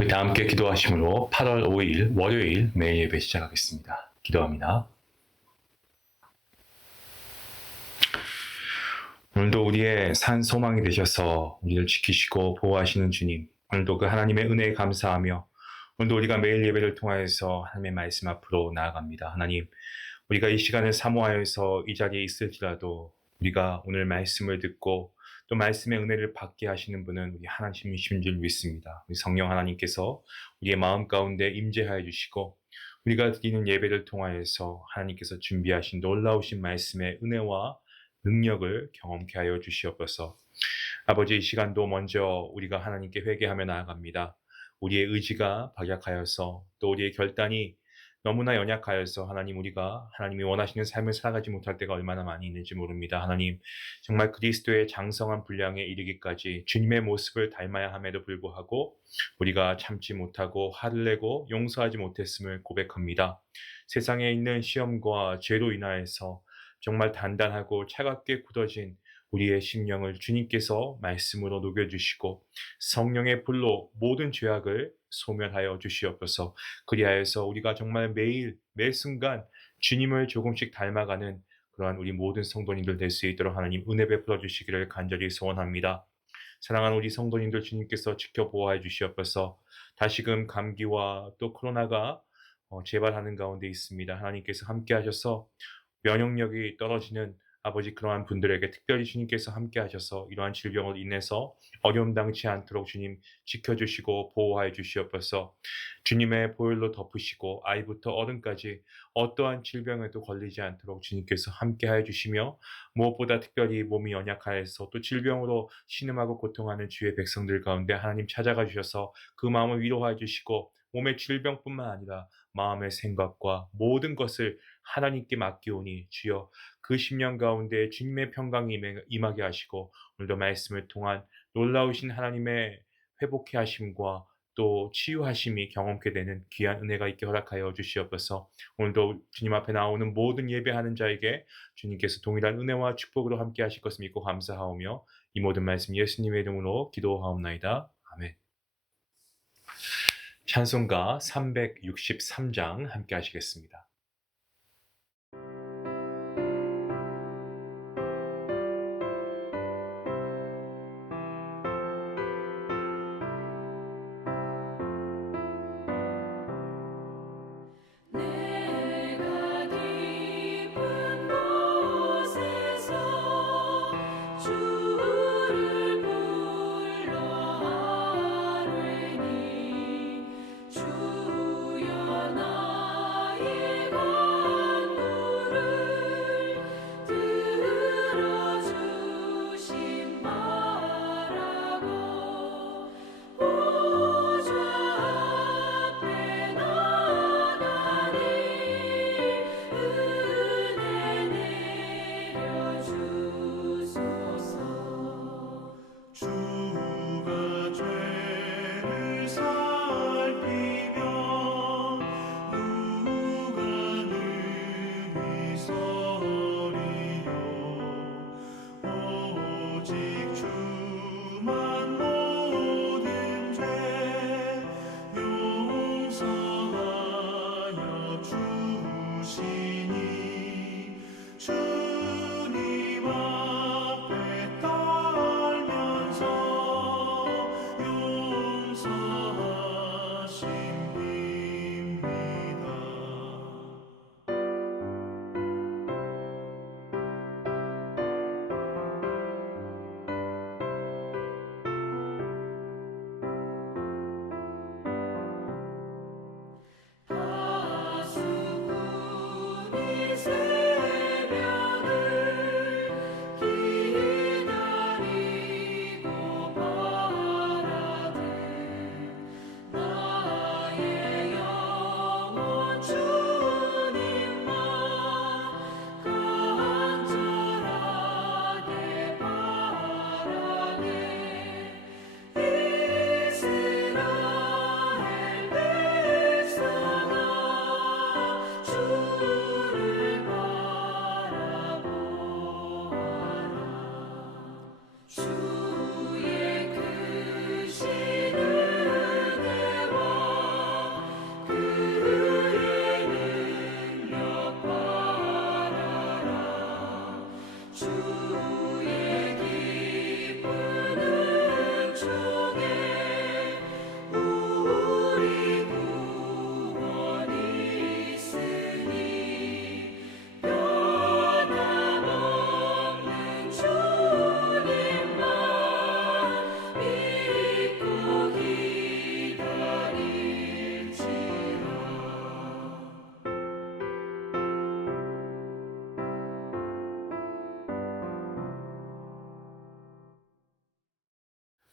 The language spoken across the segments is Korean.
우리 다 함께 기도하심으로 8월 5일 월요일 매일 예배 시작하겠습니다. 기도합니다. 오늘도 우리의 산 소망이 되셔서 우리를 지키시고 보호하시는 주님, 오늘도 그 하나님의 은혜에 감사하며 오늘도 우리가 매일 예배를 통하여서 하나님의 말씀 앞으로 나아갑니다. 하나님, 우리가 이 시간을 사모하여서 이 자리에 있을지라도 우리가 오늘 말씀을 듣고 또 말씀의 은혜를 받게 하시는 분은 우리 하나님이신 줄 믿습니다. 우리 성령 하나님께서 우리의 마음 가운데 임재하여 주시고 우리가 드리는 예배를 통하여서 하나님께서 준비하신 놀라우신 말씀의 은혜와 능력을 경험케 하여 주시옵소서. 아버지, 이 시간도 먼저 우리가 하나님께 회개하며 나아갑니다. 우리의 의지가 박약하여서 또 우리의 결단이 너무나 연약하여서 하나님, 우리가 하나님이 원하시는 삶을 살아가지 못할 때가 얼마나 많이 있는지 모릅니다. 하나님, 정말 그리스도의 장성한 분량에 이르기까지 주님의 모습을 닮아야 함에도 불구하고 우리가 참지 못하고 화를 내고 용서하지 못했음을 고백합니다. 세상에 있는 시험과 죄로 인하여서 정말 단단하고 차갑게 굳어진 우리의 심령을 주님께서 말씀으로 녹여주시고 성령의 불로 모든 죄악을 소멸하여 주시옵소서. 그리하여서 우리가 정말 매일 매 순간 주님을 조금씩 닮아가는 그러한 우리 모든 성도님들 될 수 있도록 하나님 은혜 베풀어 주시기를 간절히 소원합니다. 사랑하는 우리 성도님들 주님께서 지켜보호해 주시옵소서. 다시금 감기와 또 코로나가 재발하는 가운데 있습니다. 하나님께서 함께 하셔서 면역력이 떨어지는 아버지, 그러한 분들에게 특별히 주님께서 함께 하셔서 이러한 질병을 인해서 어려움 당치 않도록 주님 지켜주시고 보호하여 주시옵소서. 주님의 보혈로 덮으시고 아이부터 어른까지 어떠한 질병에도 걸리지 않도록 주님께서 함께 하여 주시며, 무엇보다 특별히 몸이 연약하여서 또 질병으로 신음하고 고통하는 주의 백성들 가운데 하나님 찾아가 주셔서 그 마음을 위로하여 주시고 몸의 질병뿐만 아니라 마음의 생각과 모든 것을 하나님께 맡기오니 주여 그 심령 가운데 주님의 평강이 임하게 하시고 오늘도 말씀을 통한 놀라우신 하나님의 회복케 하심과 또 치유하심이 경험케 되는 귀한 은혜가 있게 허락하여 주시옵소서. 오늘도 주님 앞에 나오는 모든 예배하는 자에게 주님께서 동일한 은혜와 축복으로 함께 하실 것을 믿고 감사하오며 이 모든 말씀 예수님의 이름으로 기도하옵나이다. 아멘. 찬송가 363장 함께 하시겠습니다. 주여 나의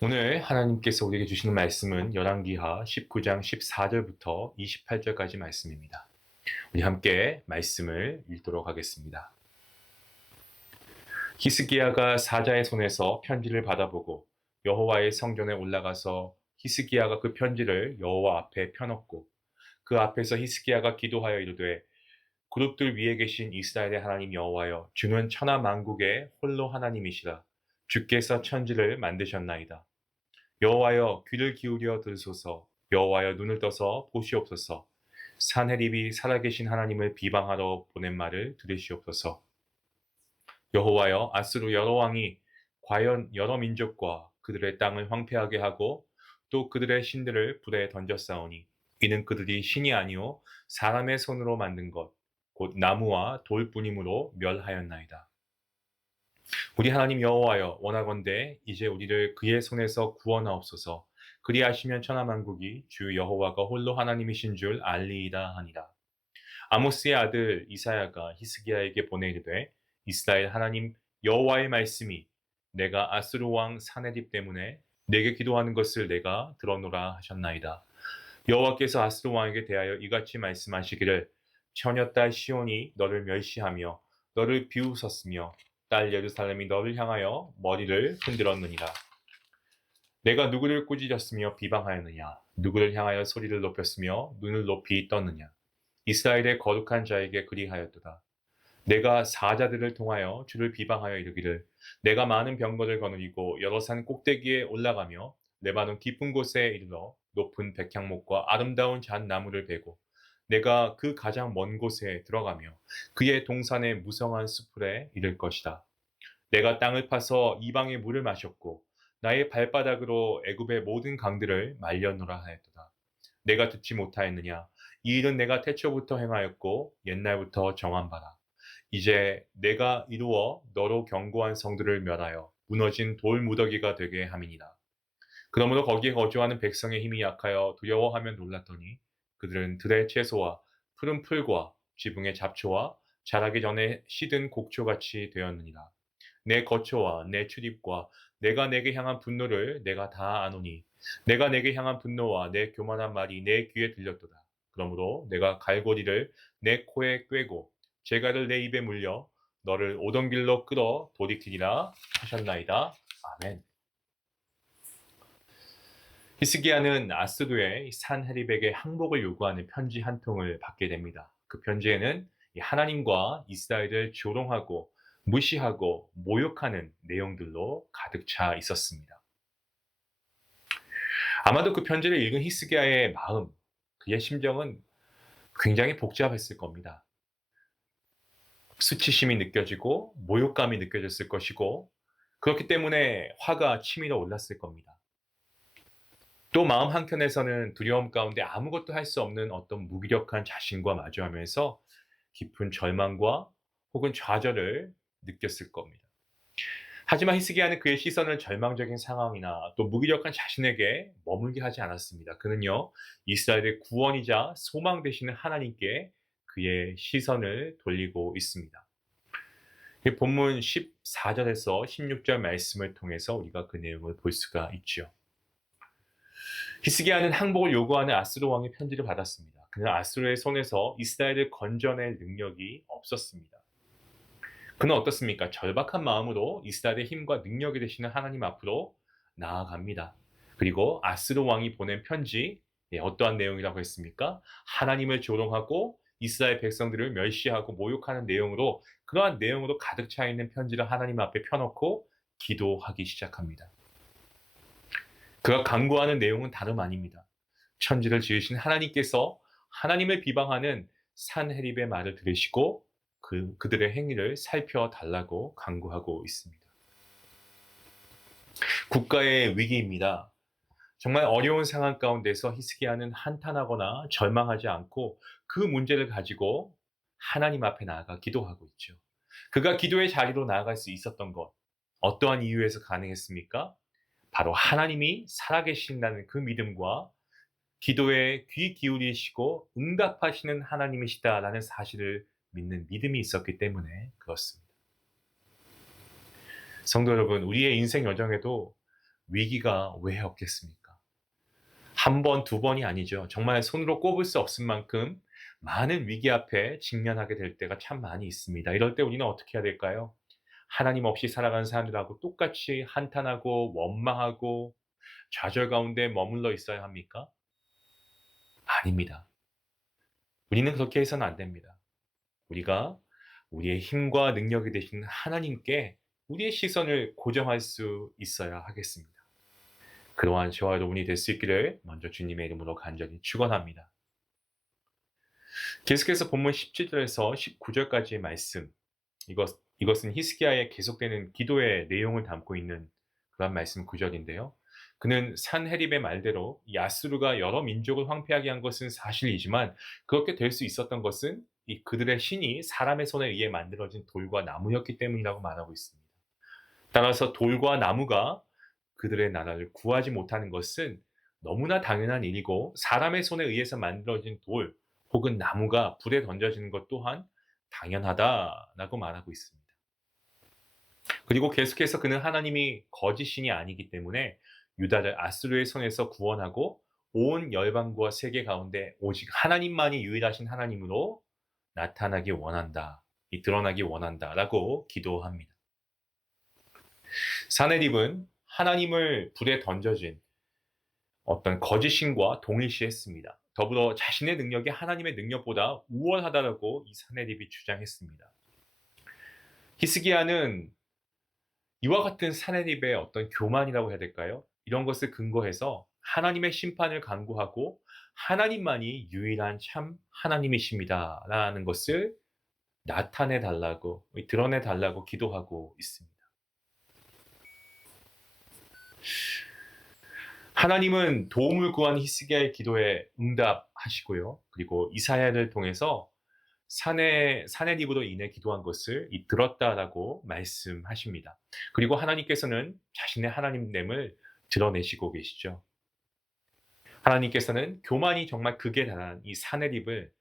오늘 하나님께서 우리에게 주시는 말씀은 열왕기하 19장 14절부터 28절까지 말씀입니다. 우리 함께 말씀을 읽도록 하겠습니다. 히스기야가 사자의 손에서 편지를 받아보고 여호와의 성전에 올라가서 히스기야가 그 편지를 여호와 앞에 펴놓고 그 앞에서 히스기야가 기도하여 이르되 그룹들 위에 계신 이스라엘의 하나님 여호와여, 주는 천하 만국의 홀로 하나님이시라. 주께서 천지를 만드셨나이다. 여호와여, 귀를 기울여 들으소서. 여호와여, 눈을 떠서 보시옵소서. 산헤립이 살아계신 하나님을 비방하러 보낸 말을 들으시옵소서. 여호와여, 아스루 여러 왕이 과연 여러 민족과 그들의 땅을 황폐하게 하고 또 그들의 신들을 불에 던졌사오니 이는 그들이 신이 아니요 사람의 손으로 만든 것 곧 나무와 돌뿐이므로 멸하였나이다. 우리 하나님 여호와여, 원하건대 이제 우리를 그의 손에서 구원하옵소서. 그리하시면 천하만국이 주 여호와가 홀로 하나님이신 줄 알리이다 하니라. 아모스의 아들 이사야가 히스기야에게 보내 이르되 이스라엘 하나님 여호와의 말씀이 내가 아스루 왕 사네립 때문에 내게 기도하는 것을 내가 들어노라 하셨나이다. 여호와께서 아스루 왕에게 대하여 이같이 말씀하시기를 처녀딸 시온이 너를 멸시하며 너를 비웃었으며 딸 예루살렘이 너를 향하여 머리를 흔들었느니라. 내가 누구를 꾸짖었으며 비방하였느냐? 누구를 향하여 소리를 높였으며 눈을 높이 떴느냐? 이스라엘의 거룩한 자에게 그리하였도다. 내가 사자들을 통하여 주를 비방하여 이르기를 내가 많은 병거를 거느리고 여러 산 꼭대기에 올라가며 레바논 깊은 곳에 이르러 높은 백향목과 아름다운 잣나무를 베고 내가 그 가장 먼 곳에 들어가며 그의 동산의 무성한 숲풀에 이를 것이다. 내가 땅을 파서 이방의 물을 마셨고 나의 발바닥으로 애굽의 모든 강들을 말려놓으라 하였도다. 내가 듣지 못하였느냐? 이 일은 내가 태초부터 행하였고 옛날부터 정한 바라. 이제 내가 이루어 너로 견고한 성들을 멸하여 무너진 돌 무더기가 되게 함이니라. 그러므로 거기에 거주하는 백성의 힘이 약하여 두려워하며 놀랐더니 그들은 들의 채소와 푸른 풀과 지붕의 잡초와 자라기 전에 시든 곡초같이 되었느니라. 내 거처와 내 출입과 내가 내게 향한 분노를 내가 다 아노니 내가 내게 향한 분노와 내 교만한 말이 내 귀에 들렸도다. 그러므로 내가 갈고리를 내 코에 꿰고 재갈을 내 입에 물려 너를 오던 길로 끌어 돌이키리라 하셨나이다. 아멘. 히스기야는 아스루의 산헤립에게 항복을 요구하는 편지 한 통을 받게 됩니다. 그 편지에는 하나님과 이스라엘을 조롱하고 무시하고 모욕하는 내용들로 가득 차 있었습니다. 아마도 그 편지를 읽은 히스기야의 마음, 그의 심정은 굉장히 복잡했을 겁니다. 수치심이 느껴지고 모욕감이 느껴졌을 것이고 그렇기 때문에 화가 치밀어 올랐을 겁니다. 또 마음 한켠에서는 두려움 가운데 아무것도 할 수 없는 어떤 무기력한 자신과 마주하면서 깊은 절망과 혹은 좌절을 느꼈을 겁니다. 하지만 히스기야는 그의 시선을 절망적인 상황이나 또 무기력한 자신에게 머물게 하지 않았습니다. 그는요, 이스라엘의 구원이자 소망 되시는 하나님께 그의 시선을 돌리고 있습니다. 본문 14절에서 16절 말씀을 통해서 우리가 그 내용을 볼 수가 있죠. 히스기야는 항복을 요구하는 아스루 왕의 편지를 받았습니다. 그는 아스루의 손에서 이스라엘을 건져낼 능력이 없었습니다. 그는 어떻습니까? 절박한 마음으로 이스라엘의 힘과 능력이 되시는 하나님 앞으로 나아갑니다. 그리고 아스루 왕이 보낸 편지, 어떠한 내용이라고 했습니까? 하나님을 조롱하고 이스라엘 백성들을 멸시하고 모욕하는 내용으로, 그러한 내용으로 가득 차 있는 편지를 하나님 앞에 펴놓고 기도하기 시작합니다. 그가 간구하는 내용은 다름 아닙니다. 천지를 지으신 하나님께서 하나님을 비방하는 산헤립의 말을 들으시고 그들의 행위를 살펴달라고 간구하고 있습니다. 국가의 위기입니다. 정말 어려운 상황 가운데서 히스기야는 한탄하거나 절망하지 않고 그 문제를 가지고 하나님 앞에 나아가 기도하고 있죠. 그가 기도의 자리로 나아갈 수 있었던 것, 어떠한 이유에서 가능했습니까? 바로 하나님이 살아계신다는 그 믿음과 기도에 귀 기울이시고 응답하시는 하나님이시다라는 사실을 믿는 믿음이 있었기 때문에 그렇습니다. 성도 여러분, 우리의 인생 여정에도 위기가 왜 없겠습니까? 한 번, 두 번이 아니죠. 정말 손으로 꼽을 수 없을 만큼 많은 위기 앞에 직면하게 될 때가 참 많이 있습니다. 이럴 때 우리는 어떻게 해야 될까요? 하나님 없이 살아가는 사람들하고 똑같이 한탄하고 원망하고 좌절 가운데 머물러 있어야 합니까? 아닙니다. 우리는 그렇게 해서는 안 됩니다. 우리가 우리의 힘과 능력이 되신 하나님께 우리의 시선을 고정할 수 있어야 하겠습니다. 그러한 저와 여러분이 될 수 있기를 먼저 주님의 이름으로 간절히 축원합니다. 계속해서 본문 17절에서 19절까지의 말씀, 이것은 히스기야의 계속되는 기도의 내용을 담고 있는 그런 말씀 구절인데요. 그는 산헤립의 말대로 이 아수르가 여러 민족을 황폐하게 한 것은 사실이지만 그렇게 될 수 있었던 것은 이 그들의 신이 사람의 손에 의해 만들어진 돌과 나무였기 때문이라고 말하고 있습니다. 따라서 돌과 나무가 그들의 나라를 구하지 못하는 것은 너무나 당연한 일이고 사람의 손에 의해서 만들어진 돌 혹은 나무가 불에 던져지는 것 또한 당연하다라고 말하고 있습니다. 그리고 계속해서 그는 하나님이 거짓신이 아니기 때문에 유다를 아수르의 손에서 구원하고 온 열방과 세계 가운데 오직 하나님만이 유일하신 하나님으로 나타나기 원한다. 드러나기 원한다라고 기도합니다. 사네립은 하나님을 불에 던져진 어떤 거짓신과 동일시했습니다. 더불어 자신의 능력이 하나님의 능력보다 우월하다라고 이 사네립이 주장했습니다. 히스기야는 이와 같은 사네립의 어떤 교만이라고 해야 될까요? 이런 것을 근거해서 하나님의 심판을 간구하고 하나님만이 유일한 참 하나님이십니다라는 것을 나타내 달라고, 드러내 달라고 기도하고 있습니다. 하나님은 도움을 구한 히스기야의 기도에 응답하시고요. 그리고 이사야를 통해서 사네립으로 인해 기도한 것을 들었다라고 말씀하십니다. 그리고 하나님께서는 자신의 하나님됨을 드러내시고 계시죠. 하나님께서는 교만이 정말 극에 달한 이 사네립을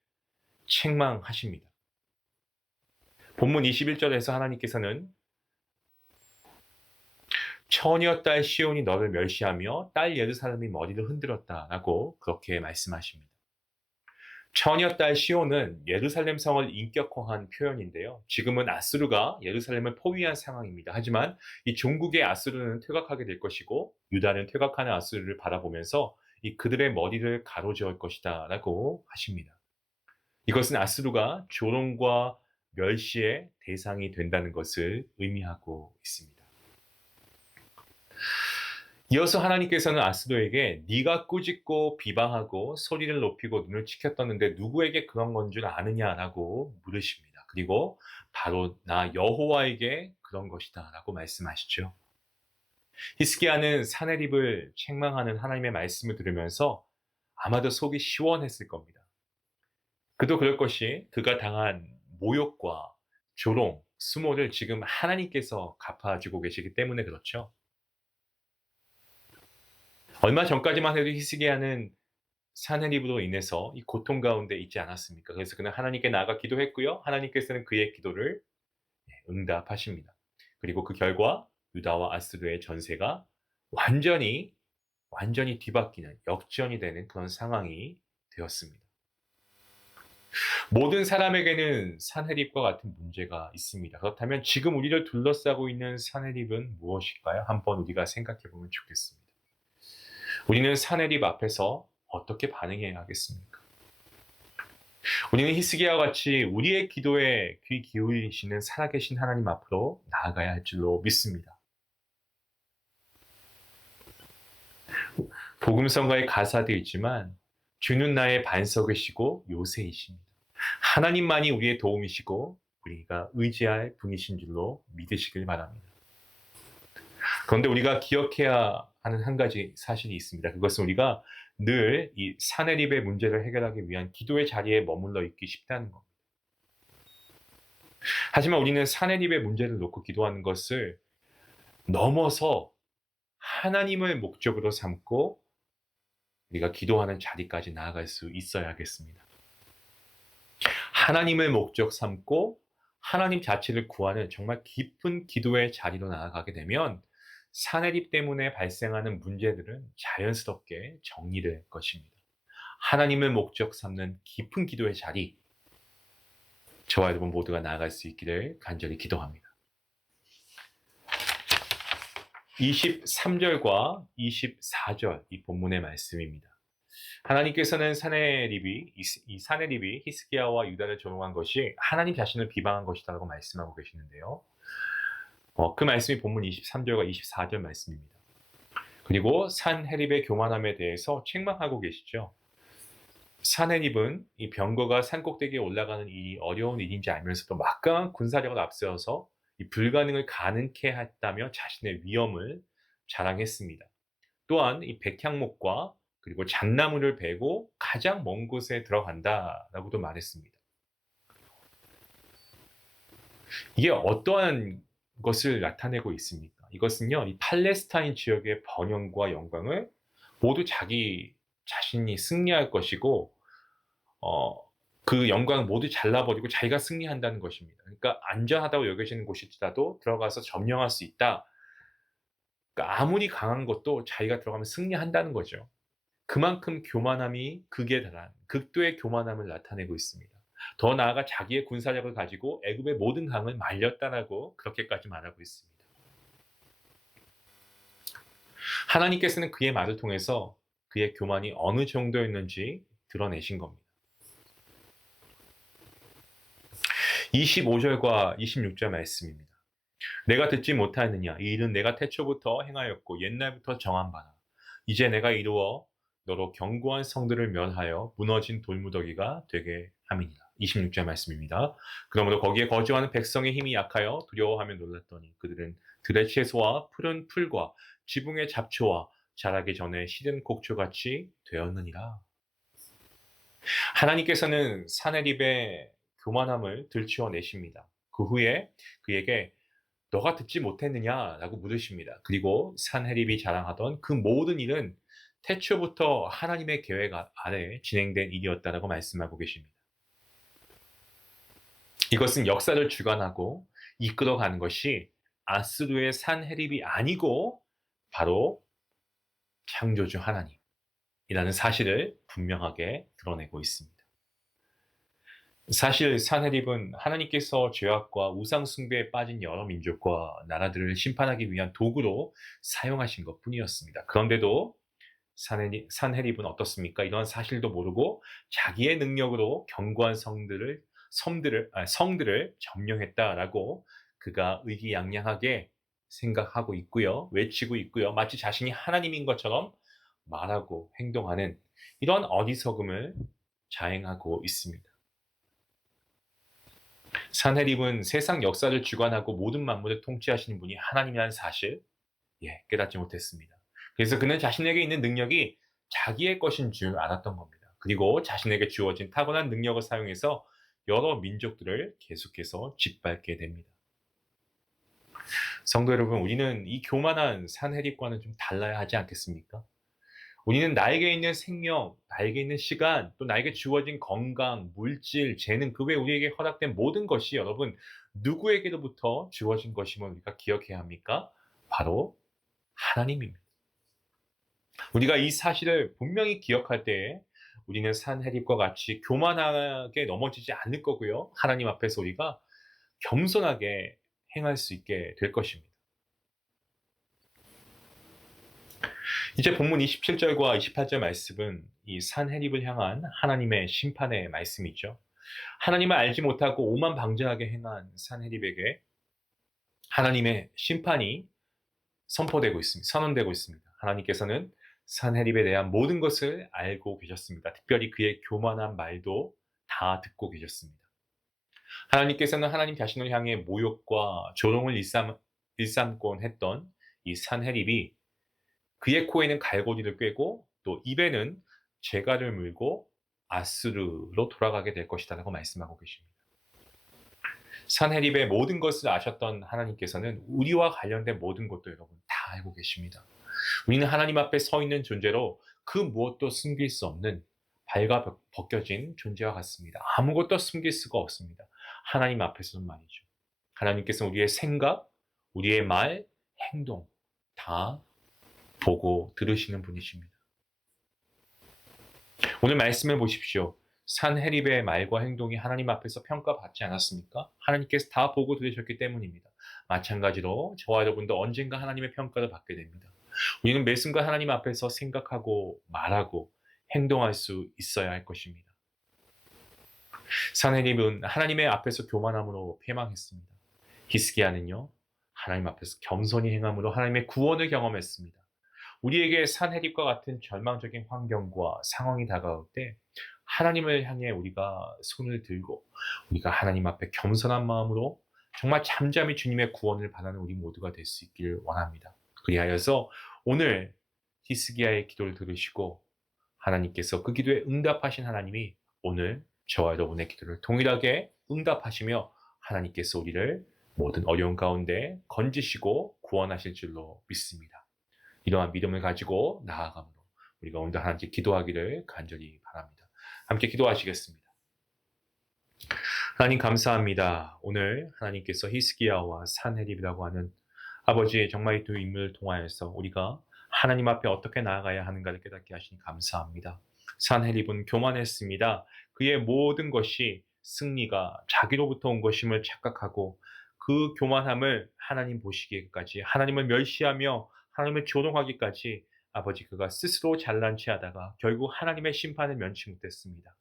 책망하십니다. 본문 21절에서 하나님께서는 처녀 딸 시온이 너를 멸시하며 딸 예루살렘이 머리를 흔들었다라고 그렇게 말씀하십니다. 처녀 딸 시온은 예루살렘 성을 인격화한 표현인데요. 지금은 아수르가 예루살렘을 포위한 상황입니다. 하지만 이 종국의 아수르는 퇴각하게 될 것이고 유다는 퇴각하는 아수르를 바라보면서 그들의 머리를 가로저을 것이다라고 하십니다. 이것은 아수르가 조롱과 멸시의 대상이 된다는 것을 의미하고 있습니다. 이어서 하나님께서는 아스도에게 네가 꾸짖고 비방하고 소리를 높이고 눈을 치켰었는데 누구에게 그런 건 줄 아느냐라고 물으십니다. 그리고 바로 나 여호와에게 그런 것이다라고 말씀하시죠. 히스기야는 사네립을 책망하는 하나님의 말씀을 들으면서 아마도 속이 시원했을 겁니다. 그도 그럴 것이 그가 당한 모욕과 조롱, 수모를 지금 하나님께서 갚아주고 계시기 때문에 그렇죠. 얼마 전까지만 해도 히스기야는 사네립으로 인해서 이 고통 가운데 있지 않았습니까? 그래서 그는 하나님께 나아가 기도했고요. 하나님께서는 그의 기도를 응답하십니다. 그리고 그 결과 유다와 아스르의 전세가 완전히 뒤바뀌는 역전이 되는 그런 상황이 되었습니다. 모든 사람에게는 사네립과 같은 문제가 있습니다. 그렇다면 지금 우리를 둘러싸고 있는 사네립은 무엇일까요? 한번 우리가 생각해 보면 좋겠습니다. 우리는 사네립 앞에서 어떻게 반응해야 하겠습니까? 우리는 히스기야와 같이 우리의 기도에 귀 기울이시는 살아계신 하나님 앞으로 나아가야 할 줄로 믿습니다. 복음성가의 가사도 있지만 주는 나의 반석이시고 요새이십니다. 하나님만이 우리의 도움이시고 우리가 의지할 분이신 줄로 믿으시길 바랍니다. 그런데 우리가 기억해야 하는 한 가지 사실이 있습니다. 그것은 우리가 늘 이 사네립의 문제를 해결하기 위한 기도의 자리에 머물러 있기 쉽다는 겁니다. 하지만 우리는 사네립의 문제를 놓고 기도하는 것을 넘어서 하나님을 목적으로 삼고 우리가 기도하는 자리까지 나아갈 수 있어야겠습니다. 하나님을 목적 삼고 하나님 자체를 구하는 정말 깊은 기도의 자리로 나아가게 되면 산해립 때문에 발생하는 문제들은 자연스럽게 정리될 것입니다. 하나님을 목적 삼는 깊은 기도의 자리, 저와 여러분 모두가 나아갈 수 있기를 간절히 기도합니다. 23절과 24절 이 본문의 말씀입니다. 하나님께서는 이 산해립이 히스기야와 유다를 조롱한 것이 하나님 자신을 비방한 것이라고 말씀하고 계시는데요. 그 말씀이 본문 23절과 24절 말씀입니다. 그리고 산해립의 교만함에 대해서 책망하고 계시죠. 산해립은 이 병거가 산꼭대기에 올라가는 일이 어려운 일인지 알면서도 막강한 군사력을 앞세워서 이 불가능을 가능케 했다며 자신의 위엄을 자랑했습니다. 또한 이 백향목과 그리고 잣나무를 베고 가장 먼 곳에 들어간다라고도 말했습니다. 이게 어떠한 것을 나타내고 있습니까? 이것은요, 이 팔레스타인 지역의 번영과 영광을 모두 자기 자신이 승리할 것이고, 그 영광을 모두 잘라버리고 자기가 승리한다는 것입니다. 그러니까 안전하다고 여겨지는 곳일지라도 들어가서 점령할 수 있다. 그러니까 아무리 강한 것도 자기가 들어가면 승리한다는 거죠. 그만큼 교만함이 극에 달한 극도의 교만함을 나타내고 있습니다. 더 나아가 자기의 군사력을 가지고 애굽의 모든 강을 말렸다라고 그렇게까지 말하고 있습니다. 하나님께서는 그의 말을 통해서 그의 교만이 어느 정도였는지 드러내신 겁니다. 25절과 26절 말씀입니다. 내가 듣지 못하느냐? 이 일은 내가 태초부터 행하였고 옛날부터 정한 바라. 이제 내가 이루어 너로 견고한 성들을 멸하여 무너진 돌무더기가 되게 함이니라. 26절 말씀입니다. 그러므로 거기에 거주하는 백성의 힘이 약하여 두려워하며 놀랐더니 그들은 들의 채소와 푸른 풀과 지붕의 잡초와 자라기 전에 시든 곡초같이 되었느니라. 하나님께서는 산해립의 교만함을 들추어내십니다. 그 후에 그에게 너가 듣지 못했느냐라고 물으십니다. 그리고 산해립이 자랑하던 그 모든 일은 태초부터 하나님의 계획 아래 진행된 일이었다라고 말씀하고 계십니다. 이것은 역사를 주관하고 이끌어가는 것이 아스루의 산해립이 아니고 바로 창조주 하나님이라는 사실을 분명하게 드러내고 있습니다. 사실 산해립은 하나님께서 죄악과 우상 숭배에 빠진 여러 민족과 나라들을 심판하기 위한 도구로 사용하신 것뿐이었습니다. 그런데도 산해립은 어떻습니까? 이런 사실도 모르고 자기의 능력으로 견고한 성들을 점령했다라고 그가 의기양양하게 생각하고 있고요. 외치고 있고요. 마치 자신이 하나님인 것처럼 말하고 행동하는 이런 어리석음을 자행하고 있습니다. 산해립은 세상 역사를 주관하고 모든 만물을 통치하시는 분이 하나님이라는 사실, 깨닫지 못했습니다. 그래서 그는 자신에게 있는 능력이 자기의 것인 줄 알았던 겁니다. 그리고 자신에게 주어진 타고난 능력을 사용해서 여러 민족들을 계속해서 짓밟게 됩니다. 성도 여러분, 우리는 이 교만한 산해립과는 좀 달라야 하지 않겠습니까? 우리는 나에게 있는 생명, 나에게 있는 시간, 또 나에게 주어진 건강, 물질, 재능, 그 외 우리에게 허락된 모든 것이 여러분 누구에게로부터 주어진 것임을 우리가 기억해야 합니까? 바로 하나님입니다. 우리가 이 사실을 분명히 기억할 때에 우리는 산해립과 같이 교만하게 넘어지지 않을 거고요. 하나님 앞에서 우리가 겸손하게 행할 수 있게 될 것입니다. 이제 본문 27절과 28절 말씀은 이 산해립을 향한 하나님의 심판의 말씀이죠. 하나님을 알지 못하고 오만방자하게 행한 산해립에게 하나님의 심판이 선포되고 있습니다. 선언되고 있습니다. 하나님께서는 산해립에 대한 모든 것을 알고 계셨습니다. 특별히 그의 교만한 말도 다 듣고 계셨습니다. 하나님께서는 하나님 자신을 향해 모욕과 조롱을 일삼곤 했던 이 산해립이 그의 코에는 갈고리를 꿰고 또 입에는 재갈을 물고 아스루로 돌아가게 될 것이다라고 말씀하고 계십니다. 산해립의 모든 것을 아셨던 하나님께서는 우리와 관련된 모든 것도 여러분 다 알고 계십니다. 우리는 하나님 앞에 서 있는 존재로 그 무엇도 숨길 수 없는 발가 벗겨진 존재와 같습니다. 아무것도 숨길 수가 없습니다. 하나님 앞에서는 말이죠. 하나님께서는 우리의 생각, 우리의 말, 행동 다 보고 들으시는 분이십니다. 오늘 말씀을 보십시오. 산헤립의 말과 행동이 하나님 앞에서 평가받지 않았습니까? 하나님께서 다 보고 들으셨기 때문입니다. 마찬가지로 저와 여러분도 언젠가 하나님의 평가를 받게 됩니다. 우리는 매 순간 하나님 앞에서 생각하고 말하고 행동할 수 있어야 할 것입니다. 산헤립은 하나님의 앞에서 교만함으로 패망했습니다. 히스기야는요, 하나님 앞에서 겸손히 행함으로 하나님의 구원을 경험했습니다. 우리에게 산헤립과 같은 절망적인 환경과 상황이 다가올 때 하나님을 향해 우리가 손을 들고 우리가 하나님 앞에 겸손한 마음으로 정말 잠잠히 주님의 구원을 바라는 우리 모두가 될 수 있기를 원합니다. 그리하여서 오늘 히스기야의 기도를 들으시고 하나님께서 그 기도에 응답하신 하나님이 오늘 저와 여러분의 기도를 동일하게 응답하시며 하나님께서 우리를 모든 어려운 가운데 건지시고 구원하실 줄로 믿습니다. 이러한 믿음을 가지고 나아감으로 우리가 오늘도 하나님께 기도하기를 간절히 바랍니다. 함께 기도하시겠습니다. 하나님 감사합니다. 오늘 하나님께서 히스기야와 산헤립이라고 하는 아버지의 정말 이 두 인물을 통하여서 우리가 하나님 앞에 어떻게 나아가야 하는가를 깨닫게 하시니 감사합니다. 산헤립은 교만했습니다. 그의 모든 것이 승리가 자기로부터 온 것임을 착각하고 그 교만함을 하나님 보시기까지 하나님을 멸시하며 하나님을 조롱하기까지 아버지 그가 스스로 잘난 체하다가 결국 하나님의 심판을 면치 못했습니다.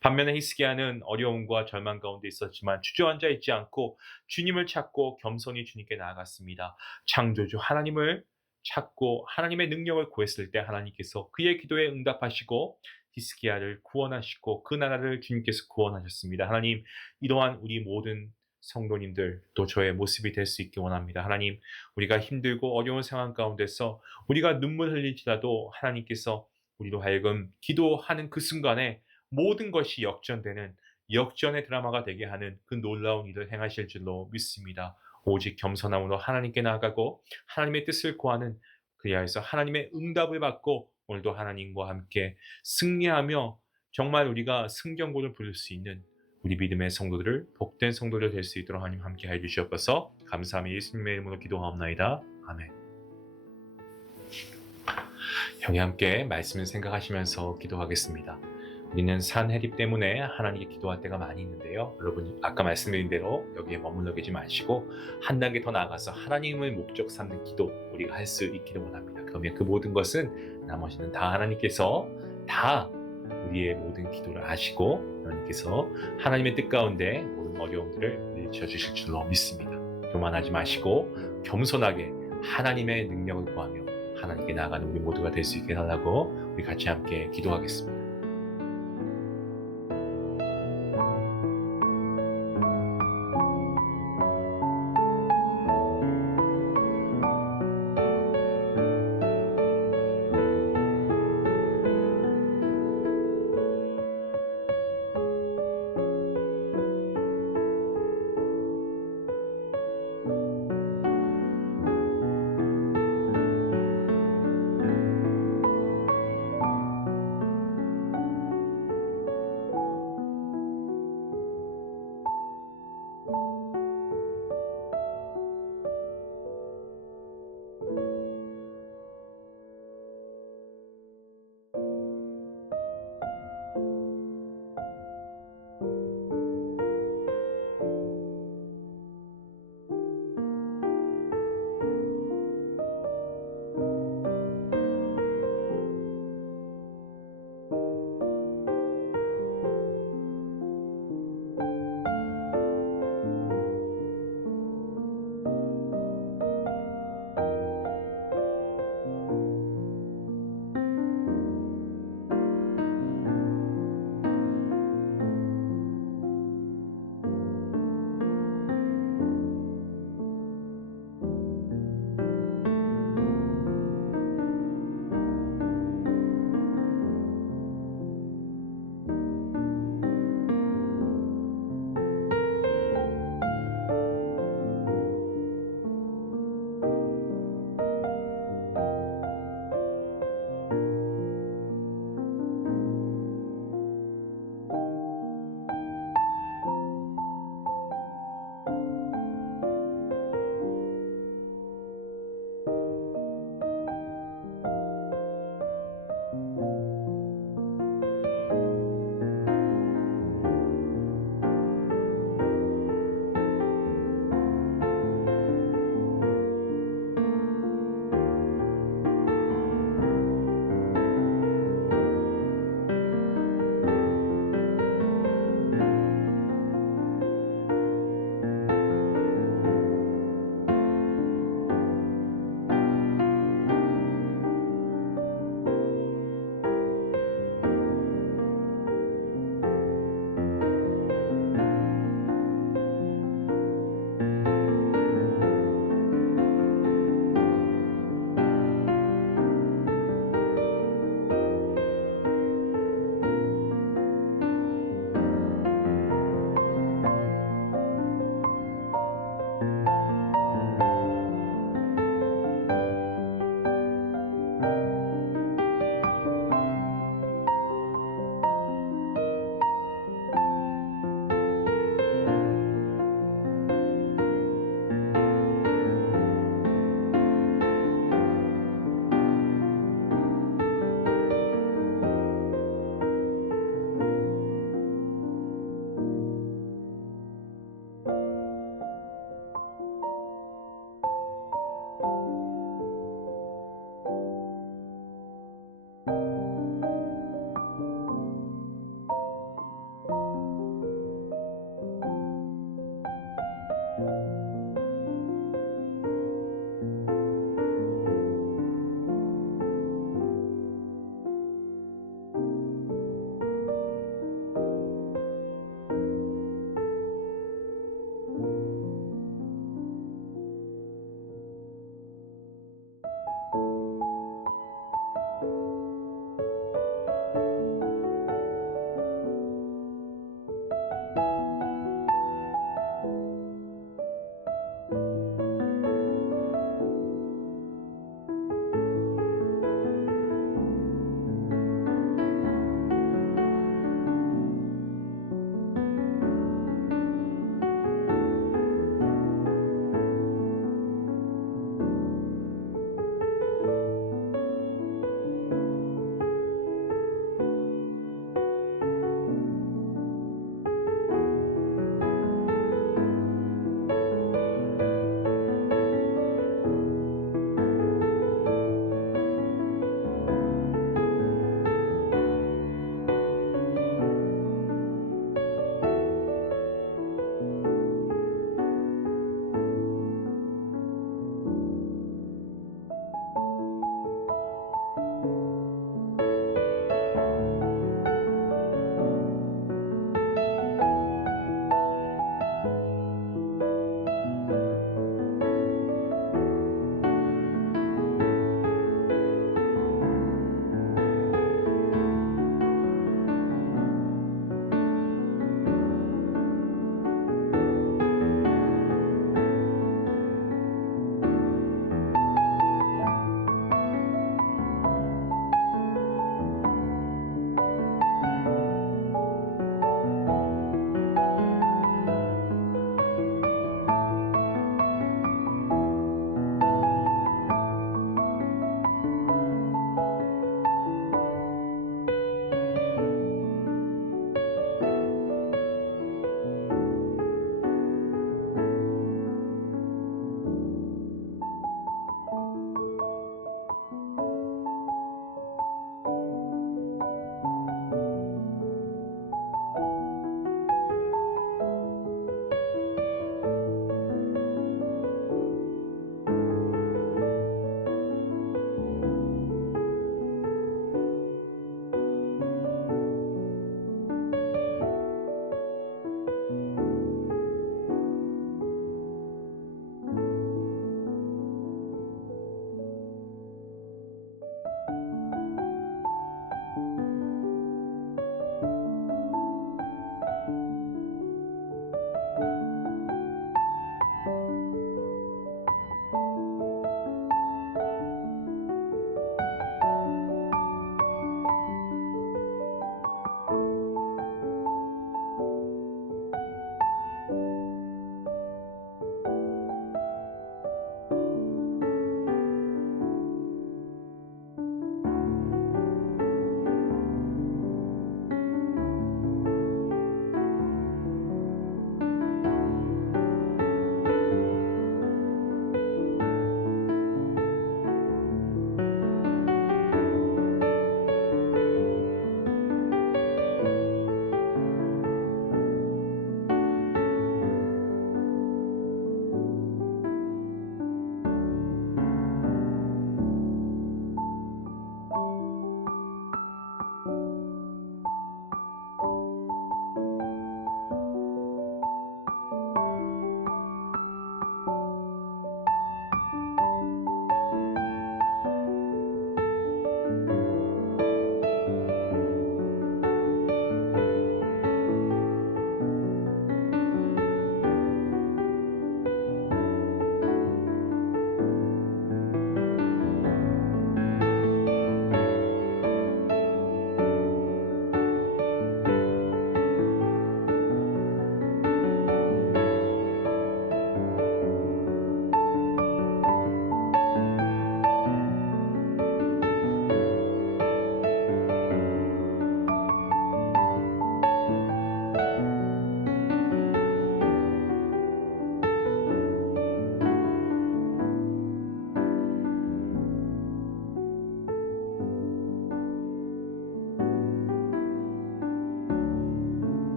반면에 히스기야는 어려움과 절망 가운데 있었지만 주저앉아 있지 않고 주님을 찾고 겸손히 주님께 나아갔습니다. 창조주 하나님을 찾고 하나님의 능력을 구했을 때 하나님께서 그의 기도에 응답하시고 히스기야를 구원하시고 그 나라를 주님께서 구원하셨습니다. 하나님, 이러한 우리 모든 성도님들 또 저의 모습이 될 수 있기 원합니다. 하나님, 우리가 힘들고 어려운 상황 가운데서 우리가 눈물 흘리지라도 하나님께서 우리로 하여금 기도하는 그 순간에 모든 것이 역전되는 역전의 드라마가 되게 하는 그 놀라운 일을 행하실 줄로 믿습니다. 오직 겸손함으로 하나님께 나아가고 하나님의 뜻을 구하는, 그리하여서 하나님의 응답을 받고 오늘도 하나님과 함께 승리하며 정말 우리가 승경고를 부를 수 있는 우리 믿음의 성도들을, 복된 성도들 될 수 있도록 하나님 함께 해 주시옵소서. 감사하며 예수님의 이름으로 기도하옵나이다. 아멘. 형이 함께 말씀을 생각하시면서 기도하겠습니다. 우리는 산헤립 때문에 하나님께 기도할 때가 많이 있는데요. 여러분 아까 말씀드린 대로 여기에 머물러 계지 마시고 한 단계 더 나아가서 하나님을 목적 삼는 기도 우리가 할 수 있기를 원합니다. 그러면 그 모든 것은 나머지는 다 하나님께서 다 우리의 모든 기도를 아시고 하나님께서 하나님의 뜻 가운데 모든 어려움들을 일으켜 주실 줄로 믿습니다. 교만하지 마시고 겸손하게 하나님의 능력을 구하며 하나님께 나아가는 우리 모두가 될 수 있게 해달라고 우리 같이 함께 기도하겠습니다.